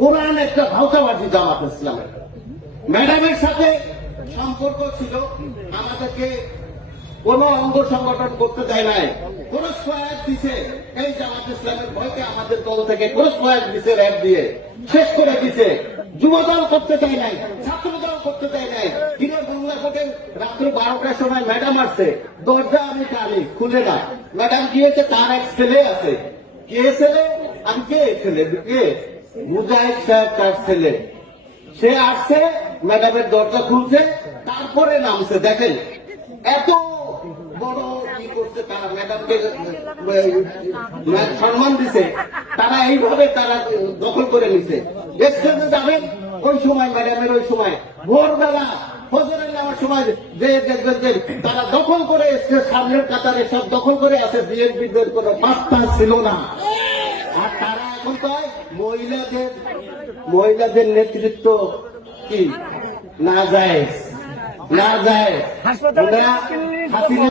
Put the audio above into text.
কোরআন একটা ভাওতাবাজি জামাত ইসলামের। ম্যাডামের সাথে সম্পর্ক ছিল, আমাদেরকে কোন অঙ্গ সংগঠন করতে দেয় নাই, কোন সহায়ক দিছে এই জামাত ইসলামের ভয়কে আমাদের দল থেকে কোন সহায়ক দিছে, র্যাব দিয়ে শেষ করে দিছে। যুবদল করতে দেয় নাই, ছাত্রদল করতে দেয় নাই। দিনের বাংলা ভোটে রাত্র 12টার সময় ম্যাডাম আসছে, দরজা আমি টানি, খুলে না। ম্যাডাম গিয়েছে, তার এক ছেলে আছে। কে ছেলে? আমি কে ছেলে? কে? মুজাহিদ সাহেব তার ছেলে। সে আসছে, ম্যাডামের দরজা খুলছে, তারপরে নামছে। দেখেন এত বড় কি করছে তারা, ম্যাডামকে সম্মান দিছে, তারা এইভাবে তারা দখল করে নিছে। স্টেজে যাবেন ওই সময়, ম্যাডামের ওই সময় ভোরবেলা ফজরের নেওয়ার সময় যে দেখবেন যে তারা দখল করে এসছে, সামনের কাতারে সব দখল করে আছে। বিএনপিদের কোনো পাত্তা ছিল না। আর তারা এখন কয় মহিলাদের নেতৃত্ব কি না যায়, না যায়।